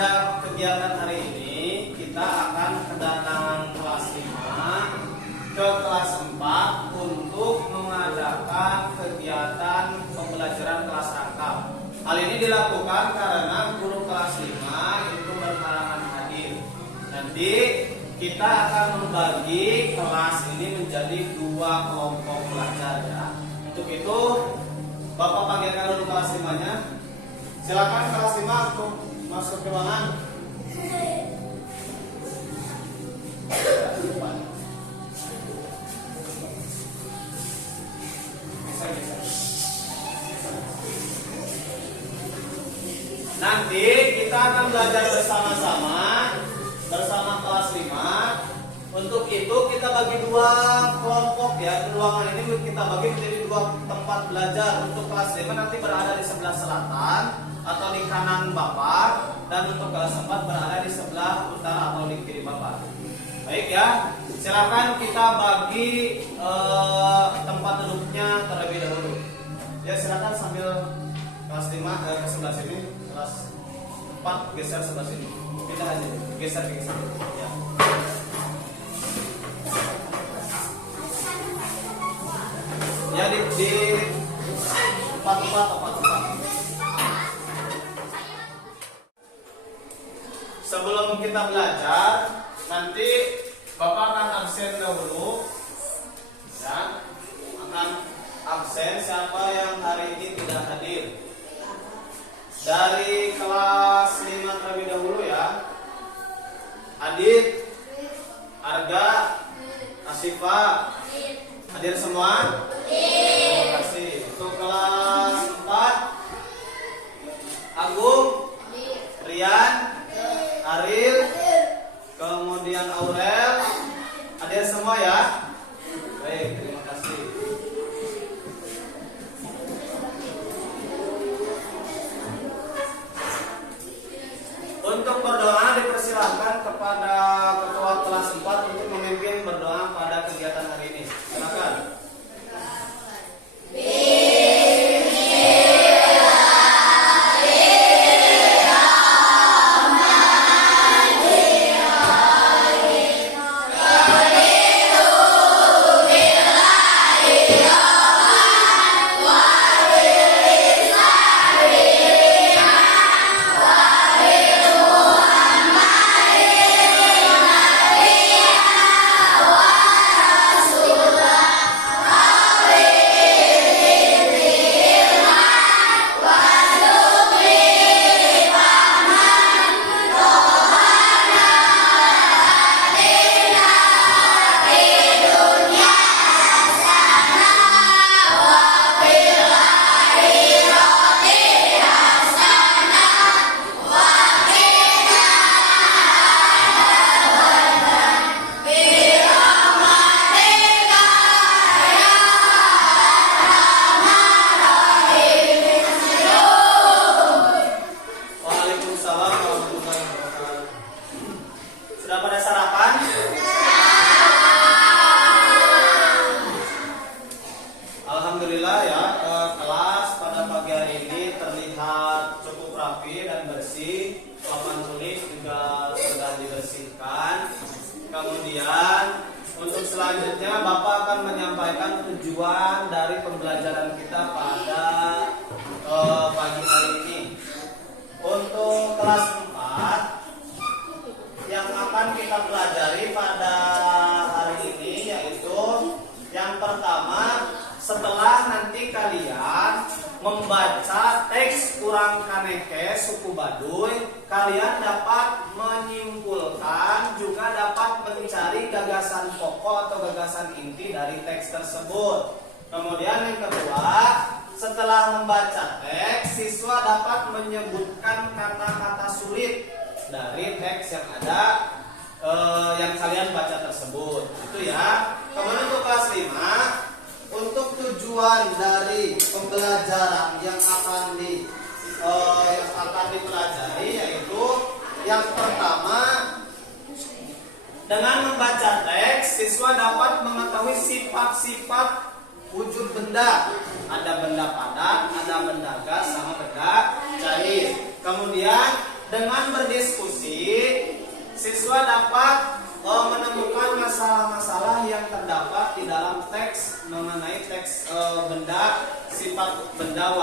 pada kegiatan hari ini kita akan kedatangan kelas 5 ke kelas 4 untuk mengadakan kegiatan pembelajaran kelas rangkap. Hal ini dilakukan karena guru kelas 5 itu berhalangan hadir. Nanti kita akan membagi kelas ini menjadi 2 kelompok belajar ya. Untuk itu Bapak panggilkan dulu kelas 5-nya. Silakan kelas 5 untuk masuk ke ruangan. Nanti kita akan belajar bersama-sama bersama kelas 5. Untuk itu kita bagi 2 kelompok ya. Ruangan ini kita bagi menjadi 2 tempat belajar. Untuk kelas 5 nanti berada di sebelah selatan atau di kanan Bapak, dan untuk kelas 4 berada di sebelah utara atau di kiri Bapak. Baik ya, silakan kita bagi tempat duduknya terlebih dahulu. Ya silakan sambil kelas 5 ke sebelah sini, kelas 4 geser sebelah sini. Pindah aja, geser. Ya. Ya di 4. Sebelum kita belajar, nanti Bapak akan absen dahulu. Ya, akan absen siapa yang hari ini tidak hadir. Dari kelas 5 terlebih dahulu ya. Adit, Arga, Asifa, hadir semua? Terima kasih. Untuk kelas 4, Agung, Rian, Aril, kemudian Aurel, hadir semua ya? Baik, terima kasih. Untuk berdoa dipersilahkan kepada ketua kelas 4 untuk memimpin berdoa pada kegiatan hari ini. Silakan. Kemudian untuk selanjutnya Bapak akan menyampaikan tujuan dari pembelajaran kita pada pagi hari ini. Untuk kelas 4 yang akan kita pelajari pada hari ini yaitu yang pertama, setelah nanti kalian membaca teks Kurang Kaneke suku Baduy, kalian dapat menyimpulkan juga dapat mencari gagasan pokok atau gagasan inti dari teks tersebut. Kemudian yang kedua, setelah membaca teks, siswa dapat menyebutkan kata-kata sulit dari teks yang ada yang kalian baca tersebut. Itu ya. Kemudian untuk kelas 5, untuk tujuan dari pembelajaran yang akan dipelajari yaitu yang pertama, dengan membaca teks siswa dapat mengetahui sifat-sifat wujud benda. Ada benda padat, ada benda gas, sama benda cair. Kemudian dengan berdiskusi, siswa dapat menemukan masalah-masalah yang terdapat di dalam teks mengenai teks benda, sifat benda,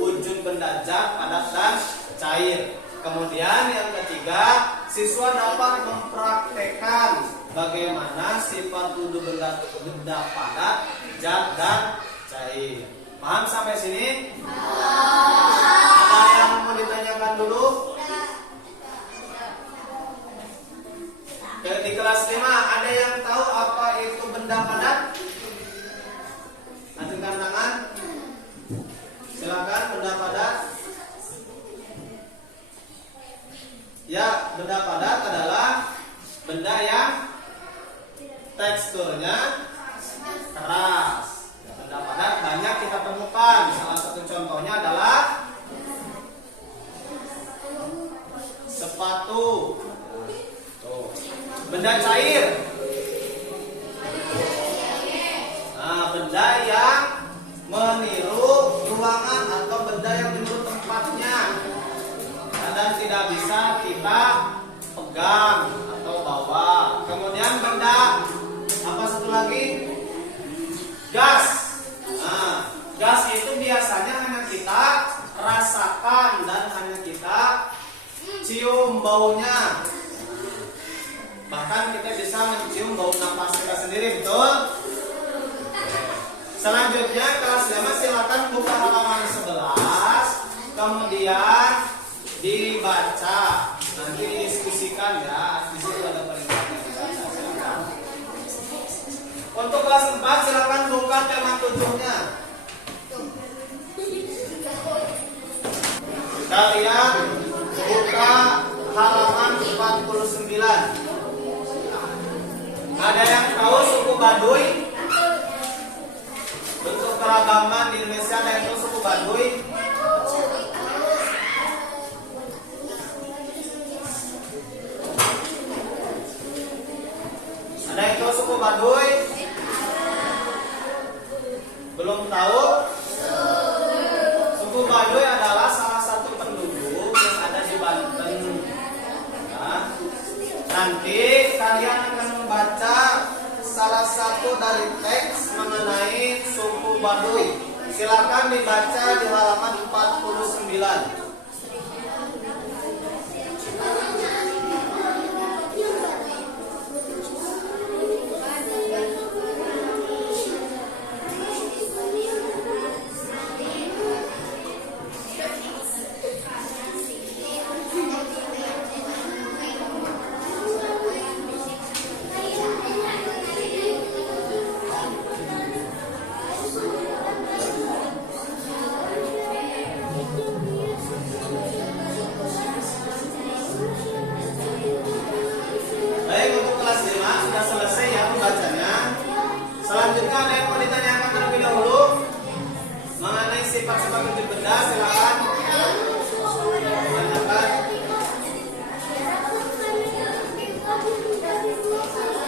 wujud benda zat, padat dan cair. Kemudian yang ketiga, siswa dapat mempraktekkan bagaimana sifat wujud benda padat, zat dan cair. Paham sampai sini? Ada yang mau ditanyakan dulu? Di kelas 5 ada yang tahu apa itu benda padat? Angkat tangan. Silakan, benda padat. Ya, benda padat adalah benda yang teksturnya keras. Benda padat banyak kita temukan. Salah satu contohnya adalah sepatu. Benda cair. Nah, benda yang meniru ruangan atau benda yang meniru tempatnya dan tidak bisa kita pegang atau bawa. Kemudian benda apa satu lagi? Gas. Nah, gas itu biasanya hanya kita rasakan dan hanya kita cium baunya. Bahkan kita bisa mencium bau nafas kita sendiri, betul? Selanjutnya kelas 5 silakan buka halaman 11, kemudian dibaca, nanti didiskusikan ya. Di situ ada perintahnya dibaca. Silakan. Untuk kelas 4 silakan buka tema 7-nya. Kalian buka halaman 49. Ada yang tahu suku Baduy? Bentuk keragaman di Indonesia, ada yang tahu suku Baduy? Ada yang tahu suku Baduy? Belum tahu? Suku Baduy adalah salah satu penduduk yang ada di Banten. Ya. Nanti kalian akan membaca salah satu dari teks mengenai suku Baduy. Silakan dibaca di halaman 49. Selanjutnya ada yang mau ditanyakan terlebih dahulu mengenai sifat-sifat wujud benda, silakan tanyakan.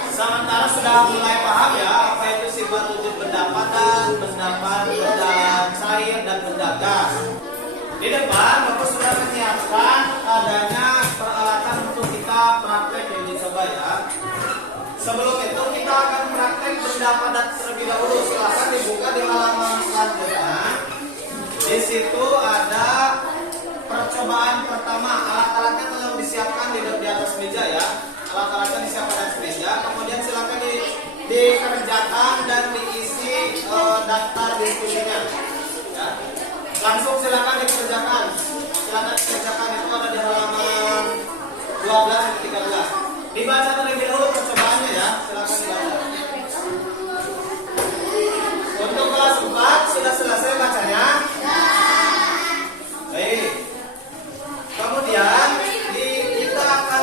Sementara sudah mulai paham ya apa itu sifat wujud benda padat, benda cair dan benda gas. Di depan Bapak sudah menyiapkan adanya peralatan untuk kita praktek uji coba ya. Sebelum itu kita akan praktek benda padat terlebih dahulu. Silakan dibuka di halaman selanjutnya. Di situ ada percobaan pertama. Alat-alatnya tolong disiapkan di atas meja ya. Alat-alatnya disiapkan di atas meja. Kemudian silakan dikerjakan dan diisi daftar diskusinya. Ya. Langsung silakan dikerjakan. Silakan dikerjakan, itu ada di halaman 12 dan 13. Dibaca terlebih dahulu percobaannya ya, silakan dibaca. Untuk kelas 4 sudah selesai bacanya? Baik. Kemudian kita akan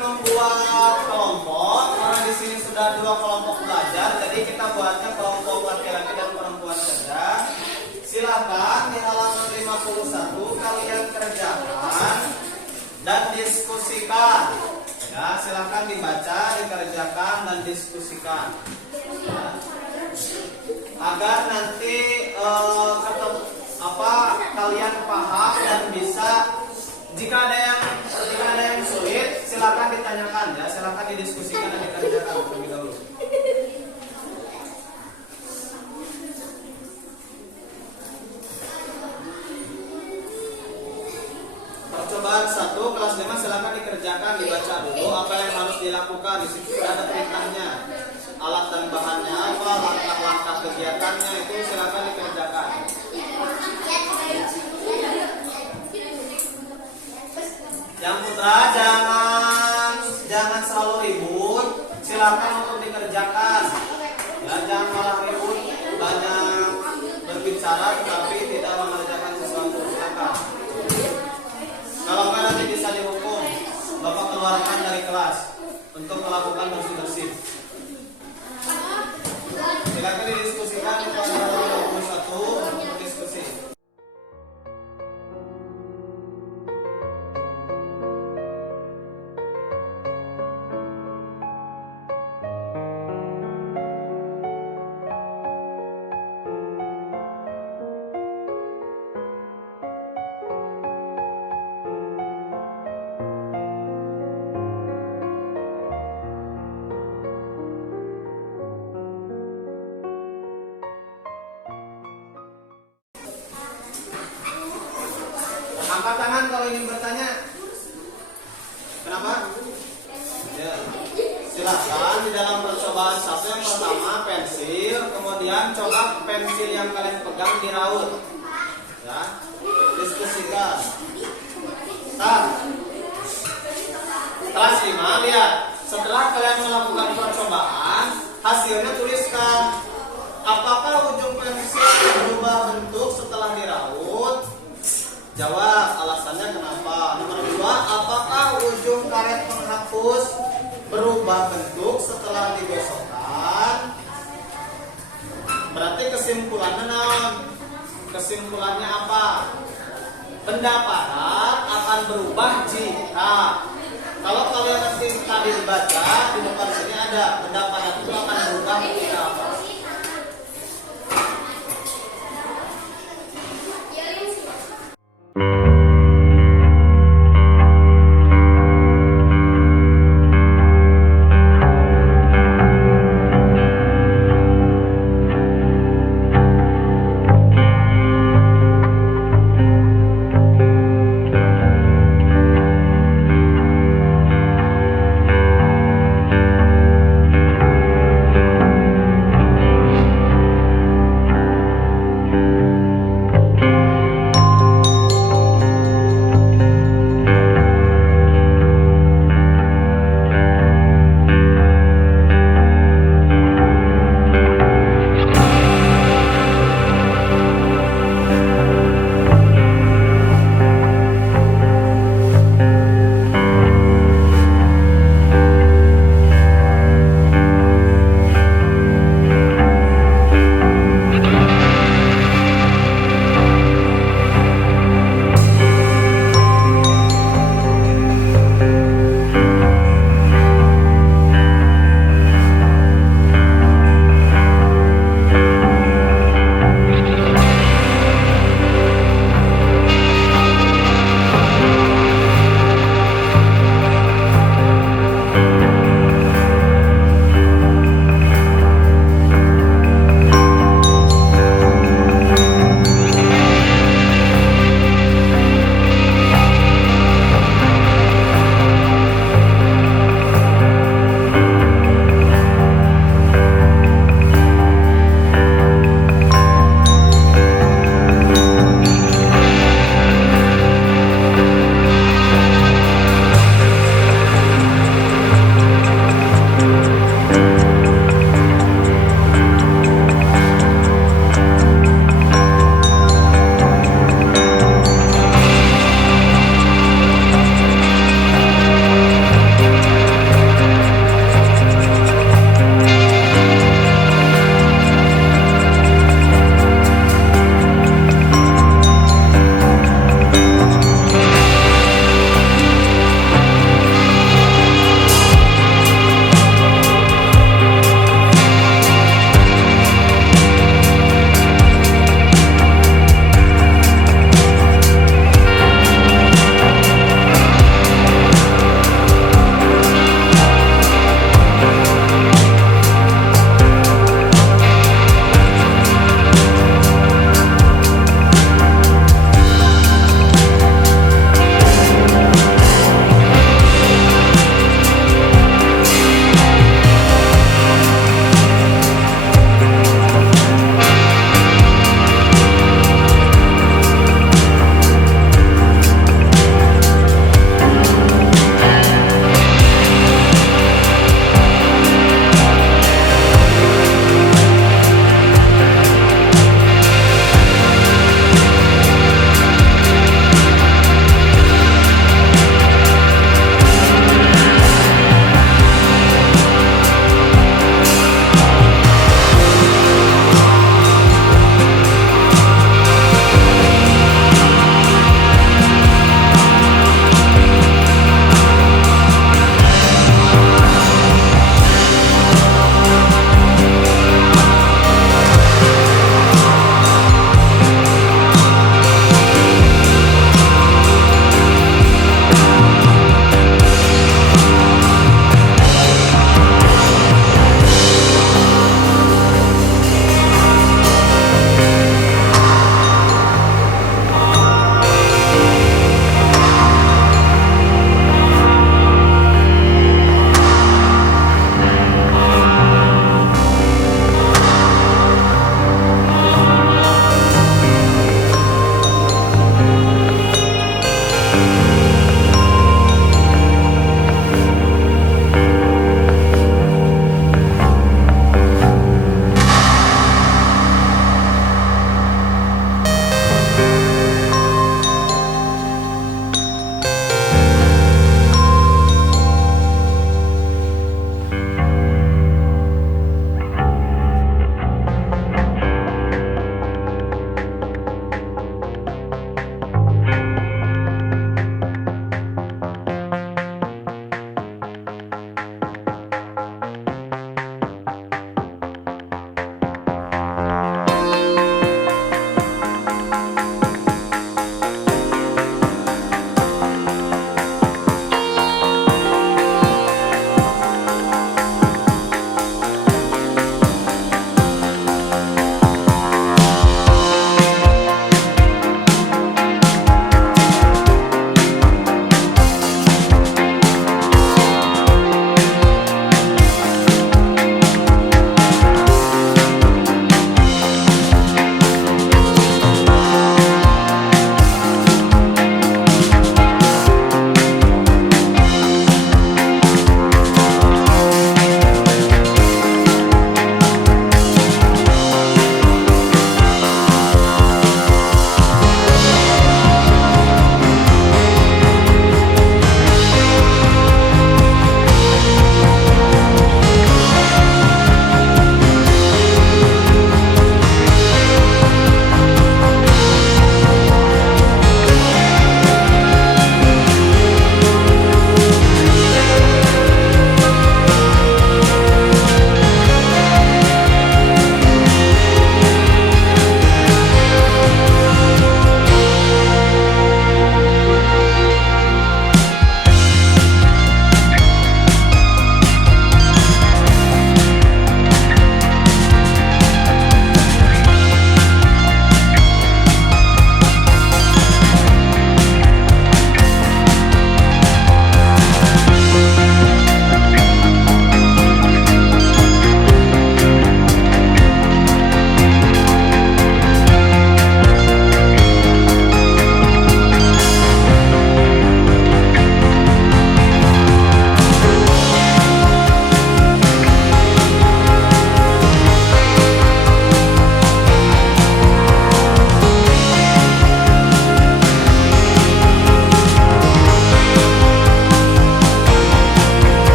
membuat kelompok. Karena di sini sudah 2 kelompok belajar, jadi kita buatnya kelompok laki-laki dan perempuan saja. Silakan di halaman 51 kalian kerjakan dan diskusikan. Ya, silakan dibaca, dikerjakan dan diskusikan. Ya. Agar nanti jawaban 1 kelas 5 silakan dikerjakan, dibaca dulu apa yang harus dilakukan. Di situ ada perintahnya, alat dan bahannya apa, langkah-langkah kegiatannya itu silakan dikerjakan. Yang putra jangan selalu ribut, silakan untuk dikerjakan. Ya, jangan malah ribut, banyak berbicara tetapi tidak mengerjakan sesuatu. Silakan. Kalau nggak nanti bisa dihukum, Bapak keluarkan dari kelas untuk melakukan bersih-bersih. Silakan didiskusikan di kelas 21 untuk diskusi. Angkat tangan kalau ingin bertanya. Kenapa? Ya. Silakan di dalam percobaan 1 yang pertama pensil, kemudian coba pensil yang kalian pegang diraut. Ya. Diskusikan. Kelas 5 lihat. Setelah kalian melakukan percobaan, hasilnya tuliskan. Apakah ujung pensil berubah bentuk setelah diraut? Jawab alasannya kenapa. Nomor 2, apakah ujung karet penghapus berubah bentuk setelah digosokkan? Berarti kesimpulannya naon? Kesimpulannya apa? Benda padat akan berubah jika, kalau kalian nanti tadi baca di depan sini ada benda padat itu akan berubah ketika apa?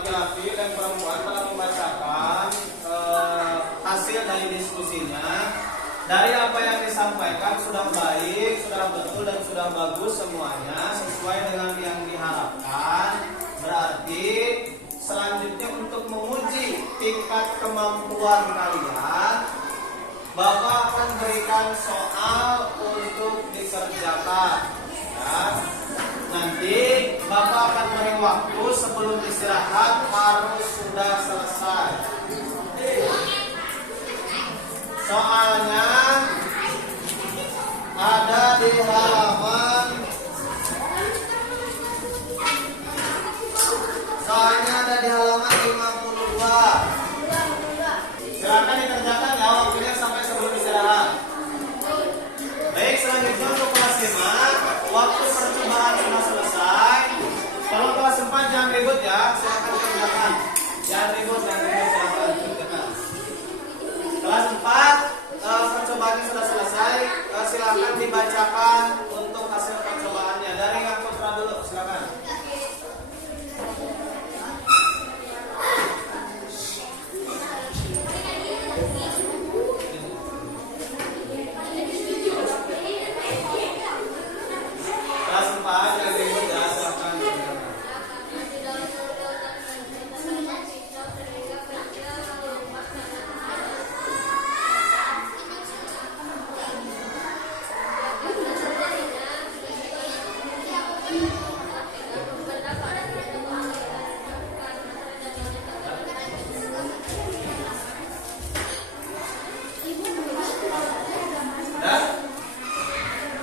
laki-laki dan perempuan telah membacakan hasil dari diskusinya. Dari apa yang disampaikan sudah baik, sudah betul dan sudah bagus semuanya sesuai dengan yang diharapkan. Berarti selanjutnya untuk menguji tingkat kemampuan kalian, Bapak akan berikan soal untuk dikerjakan. Ya. Nanti Bapak akan beri waktu sebelum istirahat harus sudah selesai. Soalnya ada di halaman Soalnya ada di halaman 52. Silakan dikerjakan ya, waktunya sampai sebelum istirahat. Baik, selanjutnya untuk kelas 5, waktu percobaan sudah selesai. Kalau kelas 4 jangan ribut ya, silakan dikerjakan. Jangan ribut, silakan dikerjakan. Kelas 4 percobaannya sudah selesai, silakan dibacakan untuk hasil percobaannya. Dari Kak Putra dulu, silakan. Kelas 4 jangan ribut ya, silakan.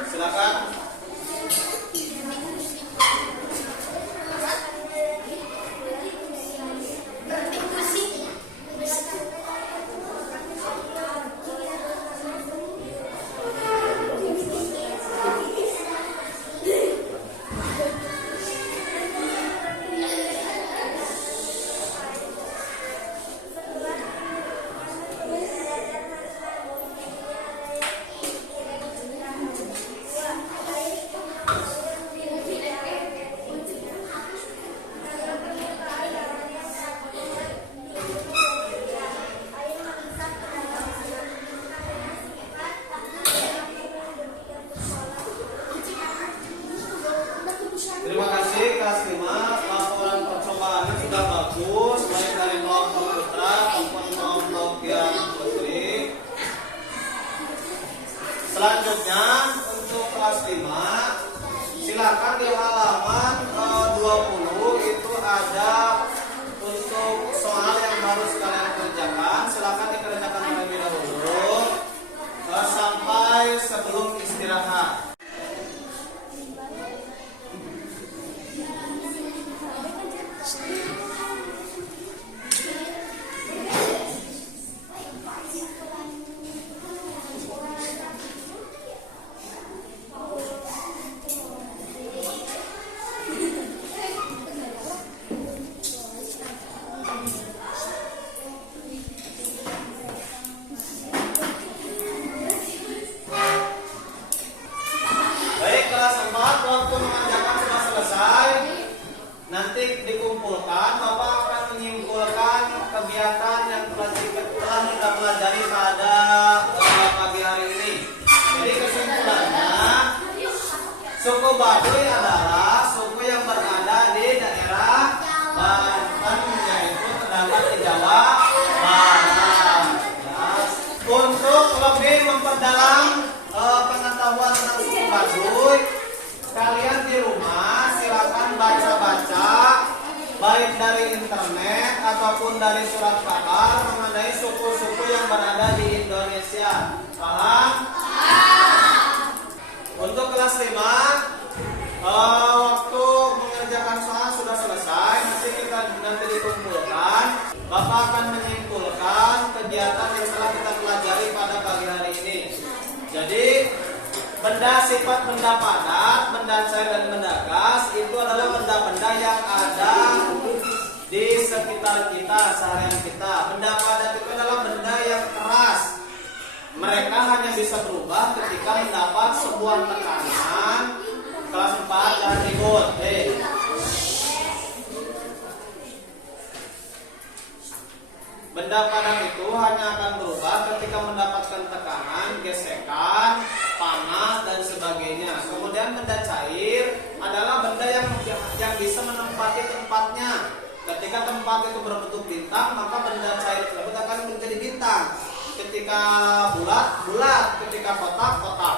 Silakan. Terima kasih kelas 5, laporan percobaannya sudah bagus, baik dari kelompok Putra maupun kelompok yang Putri. Selanjutnya untuk kelas 5, silakan di halaman 20 itu ada untuk soal yang harus kalian kerjakan. Silakan dikerjakan terlebih dahulu sampai sebelum istirahat. Waktu mengerjakan sudah selesai. Nanti dikumpulkan, Bapak akan menyimpulkan kegiatan yang telah kita pelajari pada pagi hari ini. Jadi kesimpulannya, suku Baduy adalah suku yang berada di daerah Banten, yaitu terdapat di Jawa Barat. Ya. Untuk lebih memperdalam pengetahuan tentang suku Baduy, kalian di rumah silakan baca-baca baik dari internet ataupun dari surat kabar mengenai suku-suku yang berada di Indonesia. Paham? Untuk kelas 5, waktu mengerjakan soal sudah selesai. Nanti dikumpulkan. Bapak akan menyimpulkan kegiatan yang telah kita pelajari pada pagi hari ini. Jadi benda sifat benda padat, benda cair dan benda gas itu adalah benda-benda yang ada di sekitar kita, seharian kita. Benda padat itu adalah benda yang keras. Mereka hanya bisa berubah ketika mendapat sebuah tekanan. Kelas 4 jangan ribut. benda padat itu hanya akan berubah ketika mendapatkan tekanan, gesekan, panas dan sebagainya. Kemudian benda cair adalah benda yang bisa menempati tempatnya. Ketika tempat itu berbentuk bintang, maka benda cair tersebut akan menjadi bintang. Ketika bulat, bulat. Ketika kotak, kotak.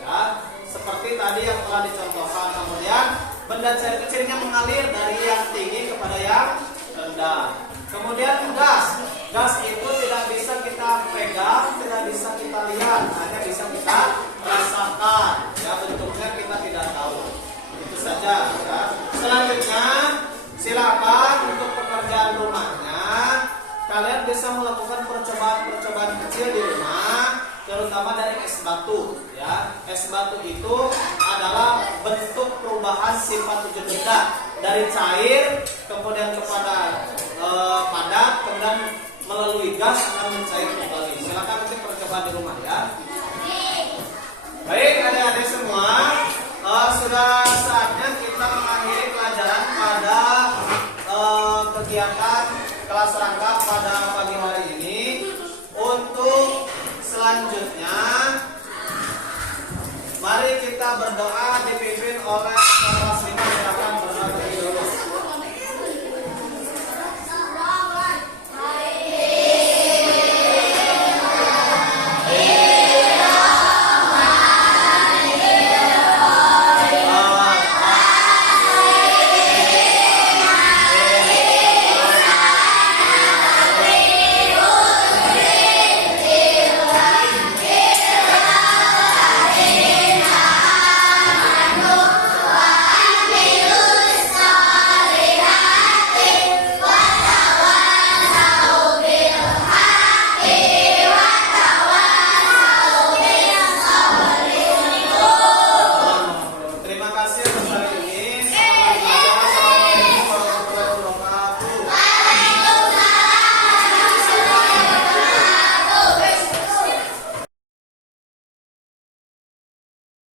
Ya, seperti tadi yang telah dicontohkan. Kemudian benda cair kecilnya mengalir dari yang tinggi kepada yang rendah. Kemudian gas. Gas itu tidak bisa kita pegang, tidak bisa kita lihat, hanya bisa kita rasakan. Ya, bentuknya kita tidak tahu. Itu saja. Ya. Selanjutnya, silakan untuk pekerjaan rumahnya. Kalian bisa melakukan percobaan-percobaan kecil di rumah, terutama dari es batu. Ya, es batu itu adalah bentuk perubahan sifat wujud benda dari cair kemudian kepada padat, kemudian melalui gas akan mencair kembali. Silakan nanti percobaan di rumah ya. Baik adik-adik semua, sudah saatnya kita mengakhiri pelajaran pada kegiatan kelas rangkap pada pagi hari ini. Untuk selanjutnya, mari kita berdoa dipimpin oleh